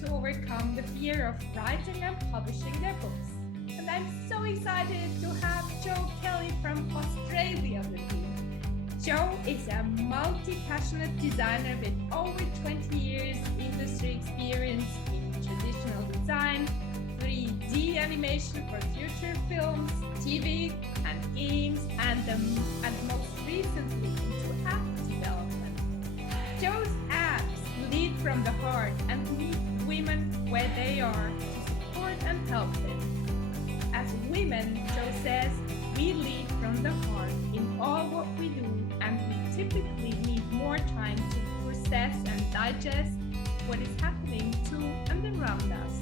to overcome the fear of writing and publishing their books. And I'm so excited to have Joe Kelly from Australia with me. Joe is a multi-passionate designer with over 20 years industry experience in traditional design, 3D animation for future films, TV and games, and most recently into app development. Joe's apps lead from the heart and meet women where they are to support and help them. As women, Joe says, we lead from the heart in all what we do, and we typically need more time to process and digest what is happening to and around us.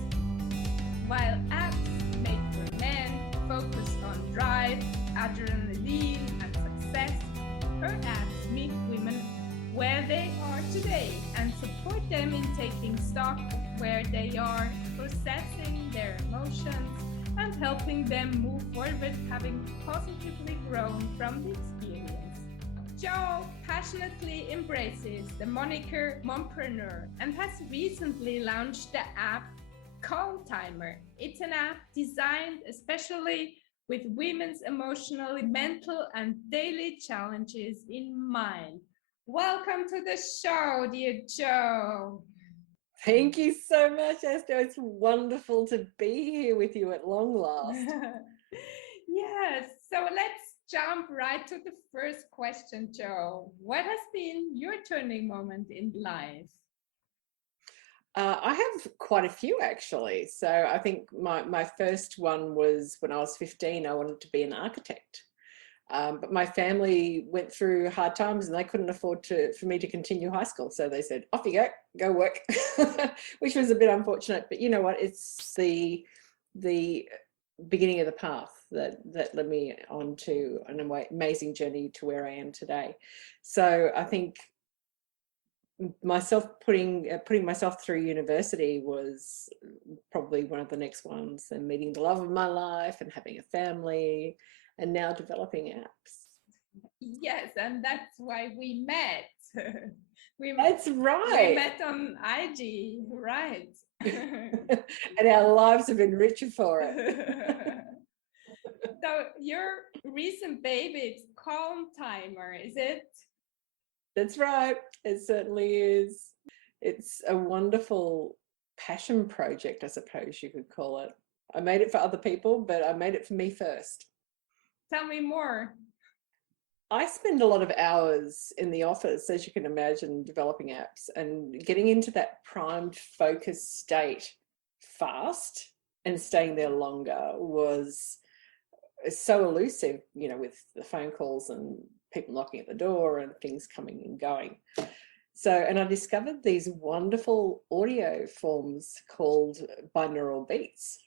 While apps make for men focused on drive, adrenaline, and success, her apps meet women where they are today and support them in taking stock of where they are, processing their emotions, and helping them move forward, having positively grown from the experience. Joe passionately embraces the moniker mompreneur and has recently launched the app Calm Timer. It's an app designed especially with women's emotional, mental, and daily challenges in mind. Welcome to the show, dear Joe. Thank you so much, Esther. It's wonderful to be here with you at long last. Yes, so let's jump right to the first question, Joe. What has been your turning moment in life? I have quite a few, actually. So I think my first one was when I was 15. I wanted to be an architect. But my family went through hard times and they couldn't afford for me to continue high school. So they said, off you go work, which was a bit unfortunate. But you know what? It's the beginning of the path that led me on to an amazing journey to where I am today. So I think myself putting myself through university was probably one of the next ones, and meeting the love of my life and having a family, and now developing apps. Yes, and that's why we met. That's right. We met on IG, right? And our lives have been richer for it. So your recent baby, it's Calm Timer, is it? That's right. It certainly is. It's a wonderful passion project, I suppose you could call it. I made it for other people, but I made it for me first. Tell me more. I spend a lot of hours in the office, as you can imagine, developing apps, and getting into that primed, focused state fast and staying there longer was so elusive, you know, with the phone calls and people knocking at the door and things coming and going. So, and I discovered these wonderful audio forms called Binaural Beats,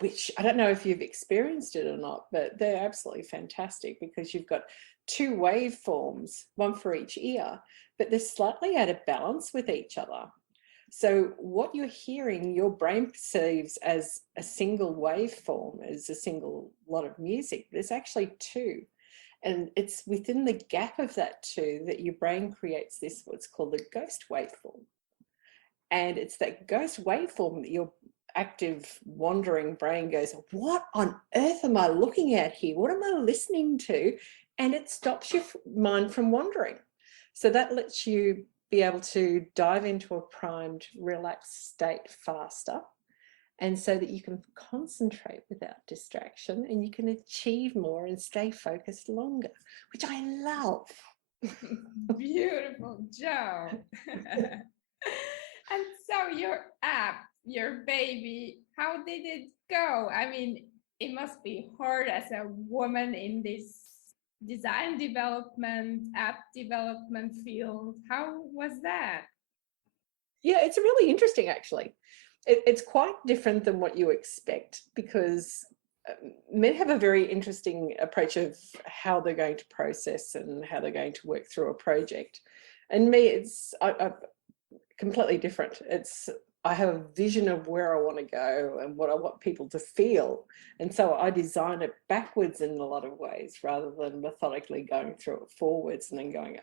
which I don't know if you've experienced it or not, but they're absolutely fantastic because you've got two waveforms, one for each ear, but they're slightly out of balance with each other. So what you're hearing, your brain perceives as a single waveform, as a single lot of music, but it's actually two. And it's within the gap of that two that your brain creates this, what's called the ghost waveform. And it's that ghost waveform that your active wandering brain goes, what on earth am I looking at here? What am I listening to? And it stops your mind from wandering. So that lets you be able to dive into a primed, relaxed state faster, and so that you can concentrate without distraction and you can achieve more and stay focused longer, which I love. Beautiful, Joe. And so your app, your baby, how did it go? I mean, it must be hard as a woman in this design development, app development field. How was that? Yeah, it's really interesting, actually. It's quite different than what you expect, because men have a very interesting approach of how they're going to process and how they're going to work through a project. And me, it's completely different. I have a vision of where I want to go and what I want people to feel. And so I design it backwards in a lot of ways rather than methodically going through it forwards and then going,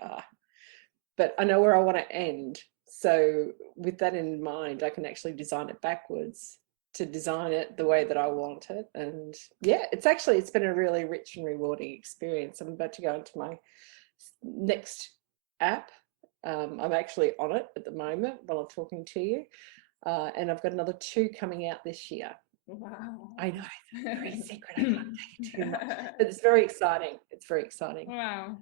but I know where I want to end. So with that in mind, I can actually design it backwards to design it the way that I want it. And yeah, it's been a really rich and rewarding experience. I'm about to go into my next app. I'm actually on it at the moment while I'm talking to you. And I've got another 2 coming out this year. Wow. I know, it's a very secret. I can't tell you too much, but it's very exciting. It's very exciting. Wow.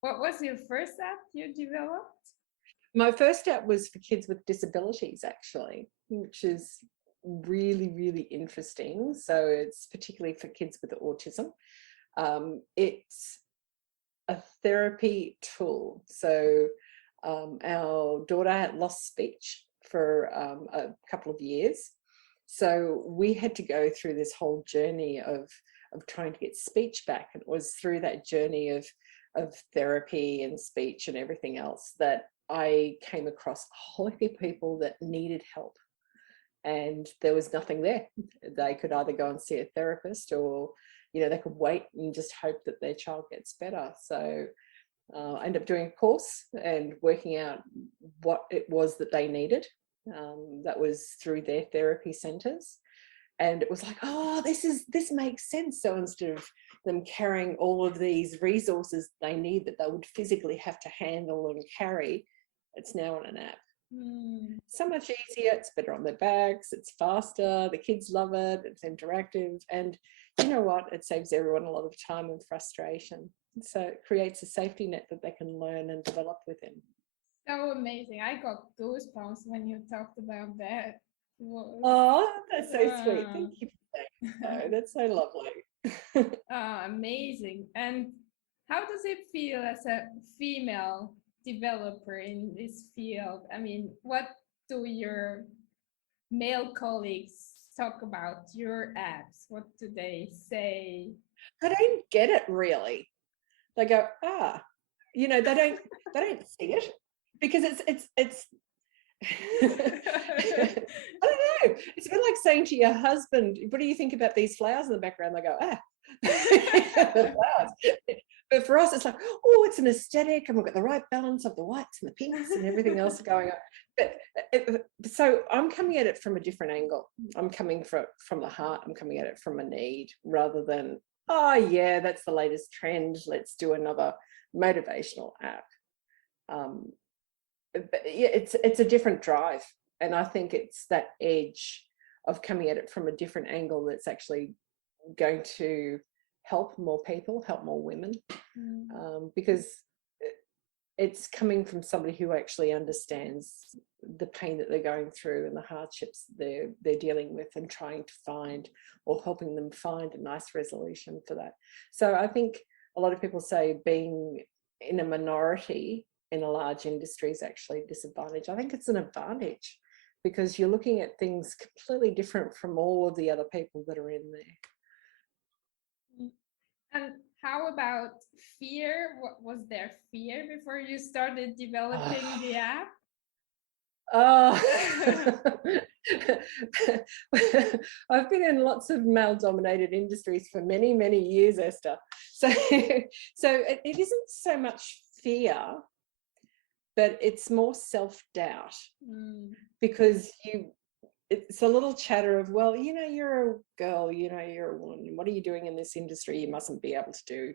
What was your first app you developed? My first app was for kids with disabilities, actually, which is really, really interesting. So it's particularly for kids with autism. It's a therapy tool. So our daughter had lost speech for a couple of years. So we had to go through this whole journey of trying to get speech back. And it was through that journey of therapy and speech and everything else that I came across a whole heap of people that needed help. And there was nothing there. They could either go and see a therapist, or, you know, they could wait and just hope that their child gets better. So I ended up doing a course and working out what it was that they needed. That was through their therapy centres. And it was like, oh, this makes sense. So instead of them carrying all of these resources they need that they would physically have to handle and carry, it's now on an app. So much easier, it's better on their backs, it's faster, the kids love it, it's interactive, and you know what, it saves everyone a lot of time and frustration. So it creates a safety net that they can learn and develop within. So amazing. I got goosebumps when you talked about that. Oh, that's so sweet. Thank you for saying so. That's so lovely. Amazing. And how does it feel as a female developer in this field? I mean, what do your male colleagues talk about your apps? What do they say? I don't get it really. They go, you know, they don't see it because it's I don't know. It's a bit like saying to your husband, what do you think about these flowers in the background? They go, the flowers. But for us, it's like, oh, it's an aesthetic, and we've got the right balance of the whites and the pinks and everything else going on. But so I'm coming at it from a different angle. I'm coming from the heart. I'm coming at it from a need, rather than, oh yeah, that's the latest trend, let's do another motivational app. But yeah, it's a different drive, and I think it's that edge of coming at it from a different angle that's actually going to help more people, help more women, because it's coming from somebody who actually understands the pain that they're going through and the hardships they're dealing with, and trying to find, or helping them find, a nice resolution for that. So I think a lot of people say being in a minority in a large industry is actually a disadvantage. I think it's an advantage, because you're looking at things completely different from all of the other people that are in there. And how about fear? What was there fear before you started developing the app? I've been in lots of male-dominated industries for many, many years, Esther. So it isn't so much fear, but it's more self-doubt, because it's a little chatter of, well, you know, you're a girl, you know, you're a woman, what are you doing in this industry? You mustn't be able to do.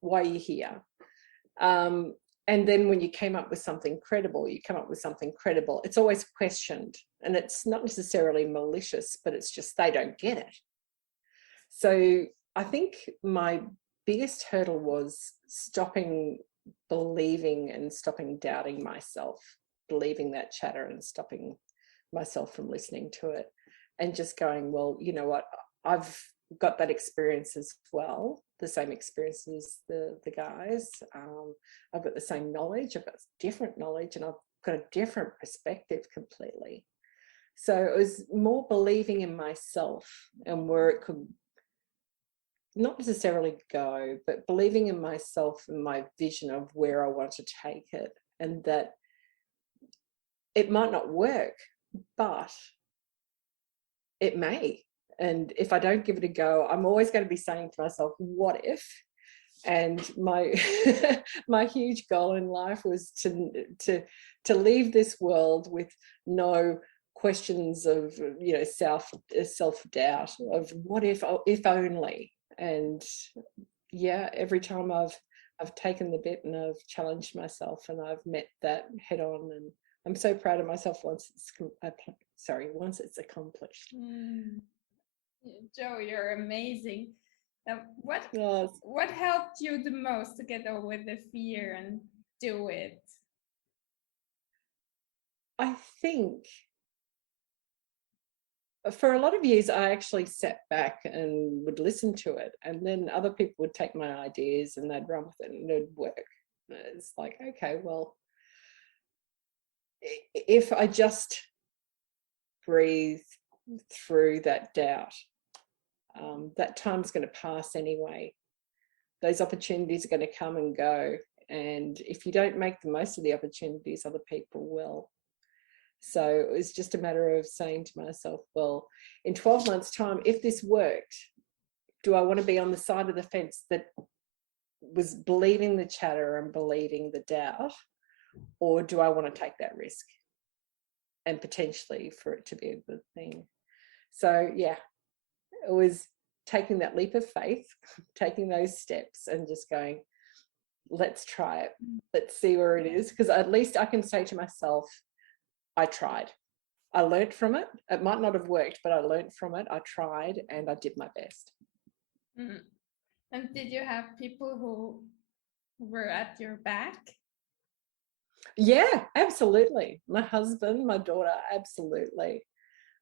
Why are you here? And then when you came up with something credible, it's always questioned, and it's not necessarily malicious, but it's just they don't get it. So I think my biggest hurdle was stopping believing and stopping doubting myself, believing that chatter and stopping myself from listening to it, and just going, well, you know what, I've got that experience as well, the same experience as the guys. I've got the same knowledge, I've got different knowledge, and I've got a different perspective completely. So it was more believing in myself and where it could not necessarily go, but believing in myself and my vision of where I want to take it, and that it might not work, but it may. And if I don't give it a go, I'm always going to be saying to myself, what if? And my my huge goal in life was to to leave this world with no questions of, self-doubt of what if only. And yeah, every time I've taken the bit and I've challenged myself and I've met that head on, and I'm so proud of myself once it's accomplished. Jo, you're amazing. What Yes. what helped you the most to get over the fear and do it? I think for a lot of years, I actually sat back and would listen to it, and then other people would take my ideas and they'd run with it and it'd work. It's like, okay, well, if I just breathe through that doubt, that time's going to pass anyway. Those opportunities are going to come and go, and if you don't make the most of the opportunities, other people will. So it was just a matter of saying to myself, well, in 12 months' time, if this worked, do I want to be on the side of the fence that was believing the chatter and believing the doubt, or do I want to take that risk and potentially for it to be a good thing? So yeah, it was taking that leap of faith, taking those steps and just going, let's try it. Let's see where it is. Because at least I can say to myself, I tried. I learned from it. It might not have worked, but I learned from it. I tried and I did my best. And did you have people who were at your back? Yeah, absolutely. My husband, my daughter, absolutely.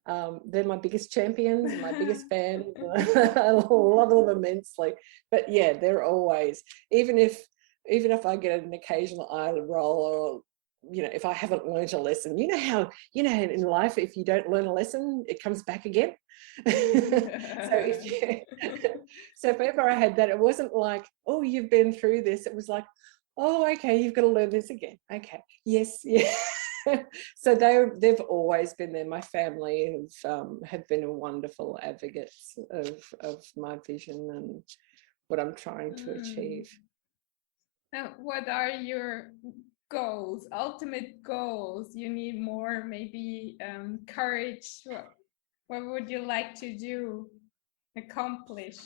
They're my biggest champions, my biggest fans. I love them immensely. But yeah, they're always, even if I get an occasional eye roll, or if I haven't learned a lesson, how in life, if you don't learn a lesson, it comes back again. So if ever I had that, it wasn't like, oh, you've been through this. It was like, oh, okay, you've got to learn this again. Okay, yes, yeah. So they've always been there. My family have been wonderful advocates of my vision and what I'm trying to achieve. Now, what are your goals, ultimate goals? You need more, maybe courage. What would you like to do, accomplish?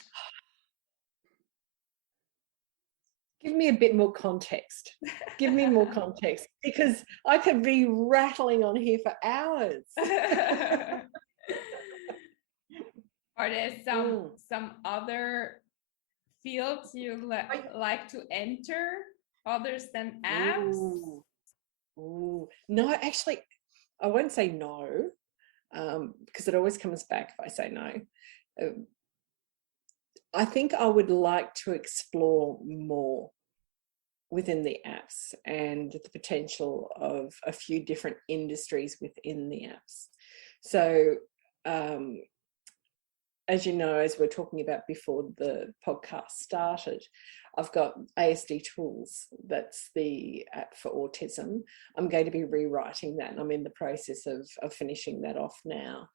Give me a bit more context. Give me more context, because I could be rattling on here for hours. Are there some other fields you like to enter others than apps? Ooh. No, actually, I won't say no, because it always comes back if I say no. I think I would like to explore more within the apps and the potential of a few different industries within the apps. So, as you know, as we're talking about before the podcast started, I've got ASD Tools. That's the app for autism. I'm going to be rewriting that, and I'm in the process of finishing that off now.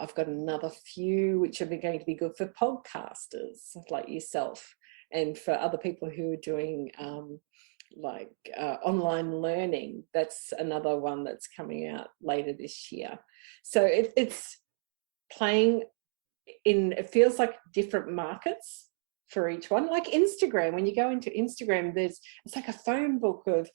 I've got another few which are going to be good for podcasters like yourself, and for other people who are doing online learning. That's another one that's coming out later this year. So it's playing in, it feels like different markets for each one. Like Instagram, when you go into Instagram, it's like a phone book of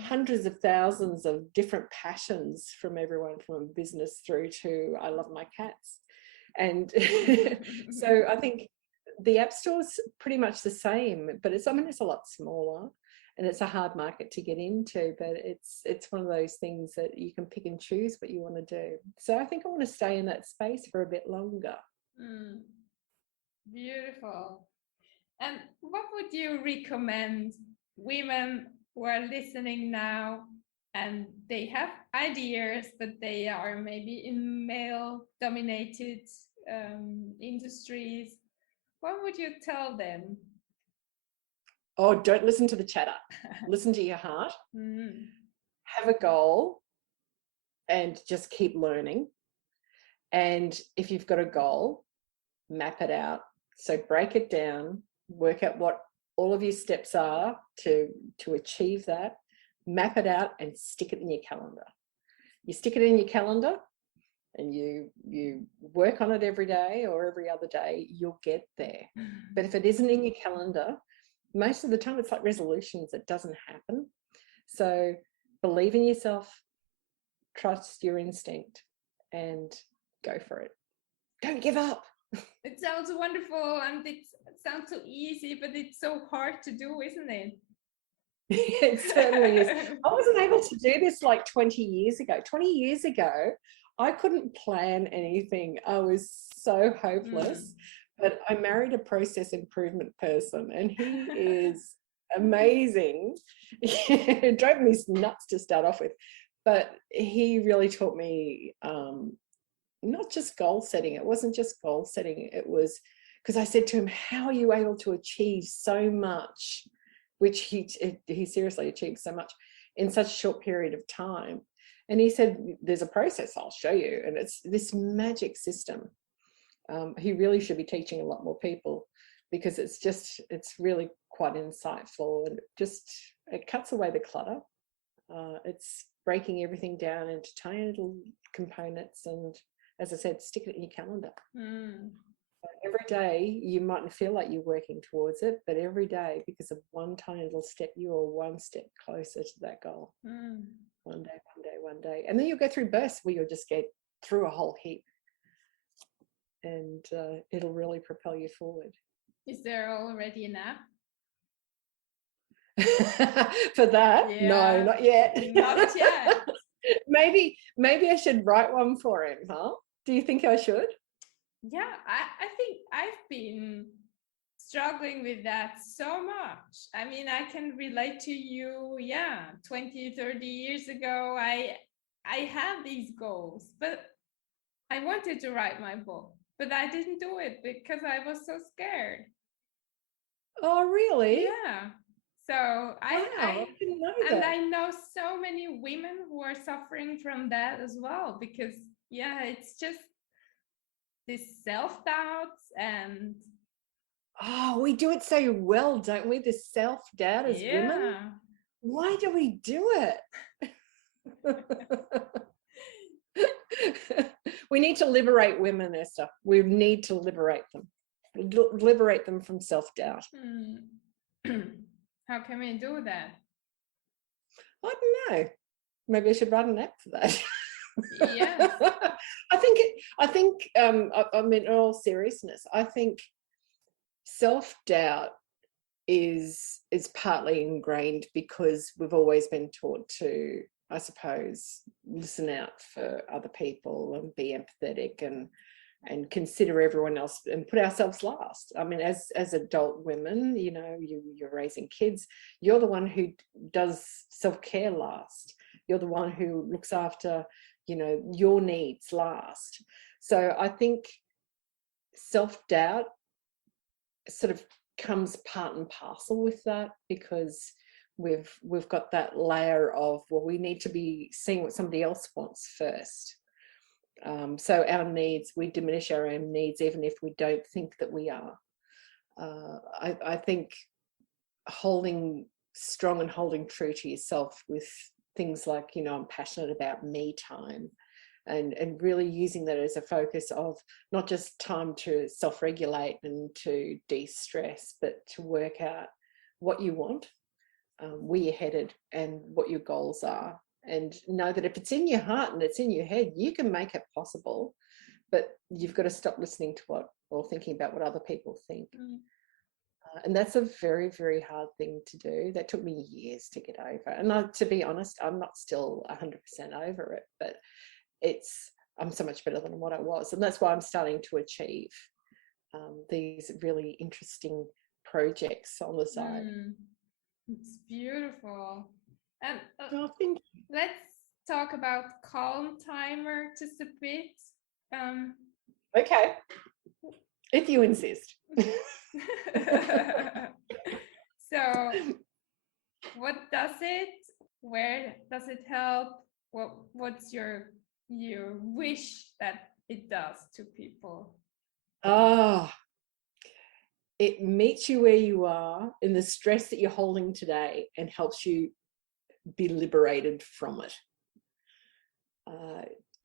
hundreds of thousands of different passions from everyone, from business through to I love my cats. And so I think the App Store's pretty much the same, but it's a lot smaller, and it's a hard market to get into, but it's one of those things that you can pick and choose what you want to do. So I think I want to stay in that space for a bit longer. Beautiful. And what would you recommend women who are listening now and they have ideas, but they are maybe in male-dominated industries? What would you tell them? Oh, don't listen to the chatter. Listen to your heart. Have a goal and just keep learning. And if you've got a goal, map it out. So break it down, work out what all of your steps are to achieve that, map it out and stick it in your calendar. You stick it in your calendar and you work on it every day or every other day, you'll get there. But if it isn't in your calendar, most of the time it's like resolutions, it doesn't happen. So believe in yourself, trust your instinct, and go for it. Don't give up. It sounds wonderful and it sounds so easy, but it's so hard to do, isn't it? It certainly is. I wasn't able to do this like 20 years ago. 20 years ago, I couldn't plan anything. I was so hopeless. But I married a process improvement person, and he is amazing. It drove me nuts to start off with, but he really taught me not just goal setting. It wasn't just goal setting. It was because I said to him, how are you able to achieve so much, which he seriously achieved so much in such a short period of time? And he said, there's a process, I'll show you. And it's this magic system. He really should be teaching a lot more people, because it's really quite insightful, and it cuts away the clutter. It's breaking everything down into tiny little components, and as I said, stick it in your calendar. Every day, you mightn't feel like you're working towards it, but every day, because of one tiny little step, you are one step closer to that goal. One day, one day, one day. And then you'll go through bursts where you'll just get through a whole heap, and it'll really propel you forward. Is there already an app? For that? Yeah. No, not yet. Not yet. Maybe I should write one for him, huh? Do you think I should? Yeah, I think I've been struggling with that so much. I mean, I can relate to you. 20, 30 years ago, I had these goals, but I wanted to write my book, but I didn't do it because I was so scared. Oh, really? Yeah. So I didn't know and that. I know so many women who are suffering from that as well, because it's just this self-doubts and we do it so well, don't we? This self-doubt as women. Why do we do it? We need to liberate women, Esther. We need to liberate them. Liberate them from self-doubt. How can we do that? I don't know. Maybe I should write an app for that. Yes. I think I mean, in all seriousness, I think self-doubt is partly ingrained because we've always been taught to, I suppose, listen out for other people and be empathetic and consider everyone else and put ourselves last. I mean, as adult women, you're raising kids, you're the one who does self-care last. You're the one who looks after, your needs last. So I think self-doubt sort of comes part and parcel with that, because we've got that layer of, well, we need to be seeing what somebody else wants first. So our needs, we diminish our own needs even if we don't think that we are. I think holding strong and holding true to yourself with things like, I'm passionate about me time, and really using that as a focus of not just time to self-regulate and to de-stress, but to work out what you want, where you're headed, and what your goals are. And know that if it's in your heart and it's in your head, you can make it possible, but you've got to stop listening to or thinking about what other people think. And that's a very, very hard thing to do. That took me years to get over. And to be honest, I'm not still 100% over it, but I'm so much better than what I was. And that's why I'm starting to achieve these really interesting projects on the side. It's beautiful. And let's talk about Calm Timer just a bit. Okay, if you insist. So, what does it? Where does it help? What's your wish that it does to people? It meets you where you are in the stress that you're holding today and helps you be liberated from it.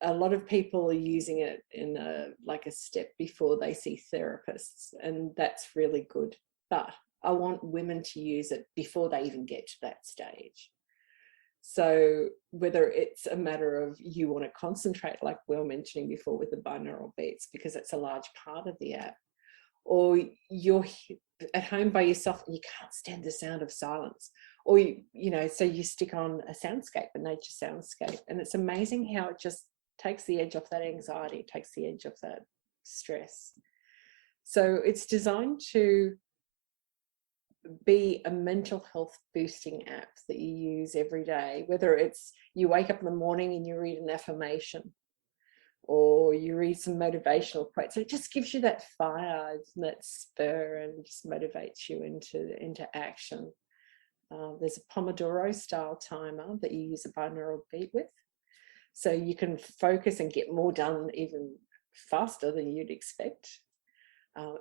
A lot of people are using it in like a step before they see therapists, and that's really good. But I want women to use it before they even get to that stage. So whether it's a matter of you want to concentrate, like we were mentioning before with the binaural beats, because it's a large part of the app, or you're at home by yourself and you can't stand the sound of silence, or so you stick on a soundscape, a nature soundscape, and it's amazing how it just takes the edge off that anxiety, takes the edge off that stress. So it's designed to be a mental health boosting app that you use every day, whether it's you wake up in the morning and you read an affirmation, or you read some motivational quotes. So it just gives you that fire and that spur and just motivates you into action. There's a Pomodoro style timer that you use a binaural beat with, so you can focus and get more done even faster than you'd expect.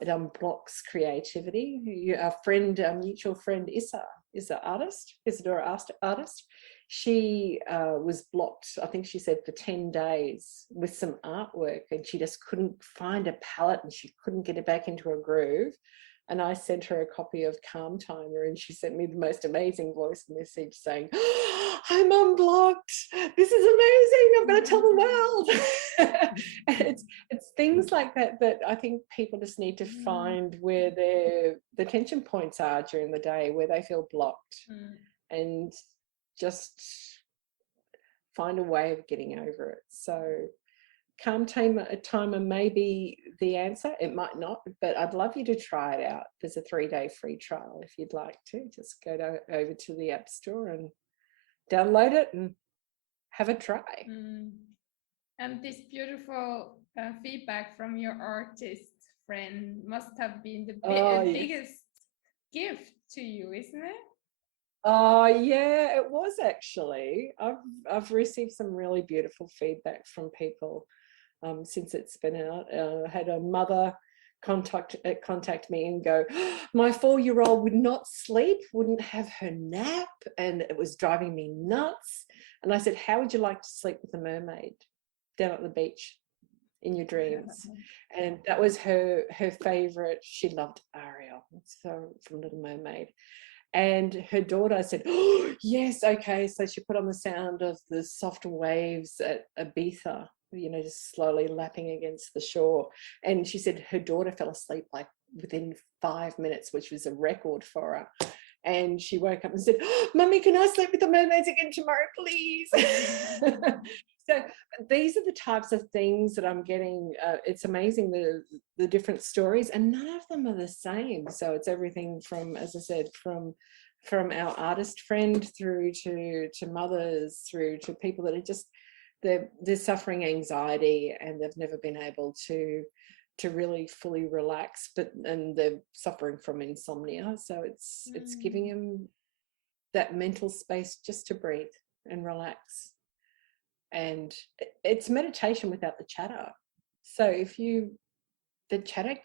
It unblocks creativity. Our mutual friend Issa is an artist, Isadora artist. She was blocked, I think she said, for 10 days with some artwork, and she just couldn't find a palette and she couldn't get it back into a groove. And I sent her a copy of Calm Timer, and she sent me the most amazing voice message saying, oh, I'm unblocked. This is amazing. I'm going to tell the world. it's things like that that I think people just need to find where the tension points are during the day, where they feel blocked, and just find a way of getting over it. So Calm Timer may be the answer. It might not, but I'd love you to try it out. There's a 3-day free trial if you'd like to. Just go over to the App Store and download it and have a try. And this beautiful feedback from your artist friend must have been the biggest gift to you, isn't it? Oh yeah, it was actually. I've received some really beautiful feedback from people since it's been out. I had a mother contact me and go, oh, my 4-year-old would not sleep, wouldn't have her nap, and it was driving me nuts. And I said, how would you like to sleep with a mermaid down at the beach in your dreams? And that was her favorite. She loved Ariel, so from Little Mermaid. And her daughter said, oh, yes, okay. So she put on the sound of the soft waves at Ibiza, just slowly lapping against the shore. And she said her daughter fell asleep like within 5 minutes, which was a record for her. And she woke up and said, oh, Mummy, can I sleep with the mermaids again tomorrow, please? So these are the types of things that I'm getting. It's amazing the different stories, and none of them are the same. So it's everything from, as I said, from our artist friend through to mothers, through to people that are just they're suffering anxiety and they've never been able to really fully relax, and they're suffering from insomnia. So it's giving them that mental space just to breathe and relax. And it's meditation without the chatter. So if the chatter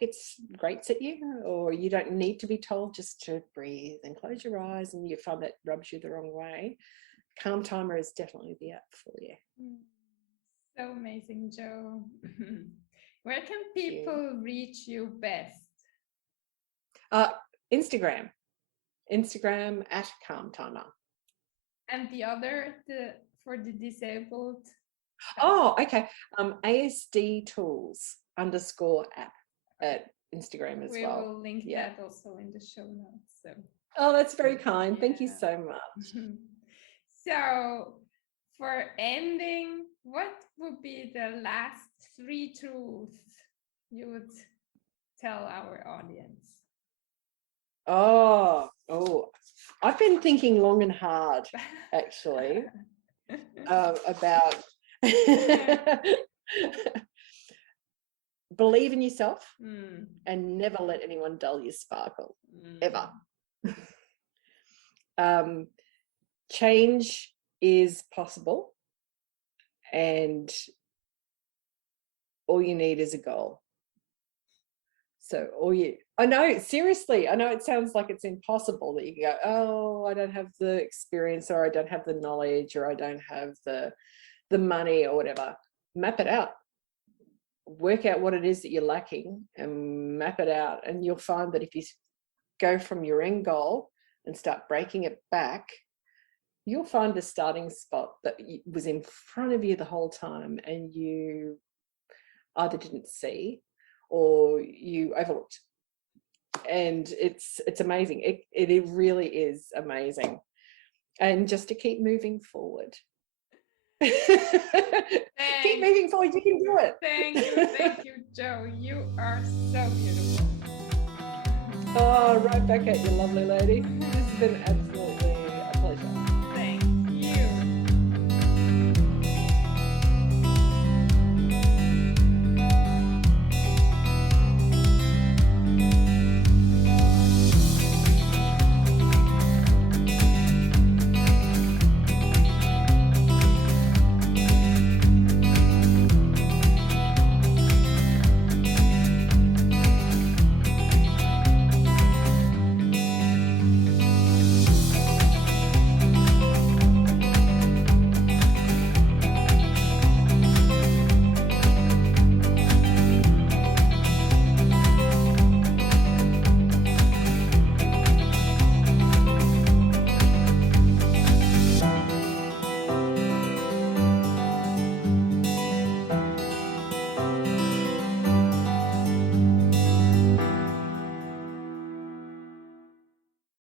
grates at you, or you don't need to be told, just to breathe and close your eyes, and you find that rubs you the wrong way, Calm Timer is definitely the app for you. So amazing, Jo. Where can people reach you best? Instagram at Calm Timer. And the other, for the disabled? Oh, okay. ASD Tools _ app at Instagram as well. We will link that also in the show notes. So. Oh, that's very kind. Thank you so much. So for ending, what would be the last 3 truths you would tell our audience? Oh, I've been thinking long and hard, actually, about believe in yourself and never let anyone dull your sparkle, ever. Change is possible, and all you need is a goal. So I know, seriously, I know it sounds like it's impossible that you can go, oh, I don't have the experience, or I don't have the knowledge, or I don't have the money or whatever. Map it out. Work out what it is that you're lacking and map it out. And you'll find that if you go from your end goal and start breaking it back, you'll find a starting spot that was in front of you the whole time and you either didn't see or you overlooked. And it's amazing. It really is amazing. And just to keep moving forward. Keep moving forward, you can do it. Thank you, Jo. You are so beautiful. Oh, right back at you, lovely lady. This has been absolutely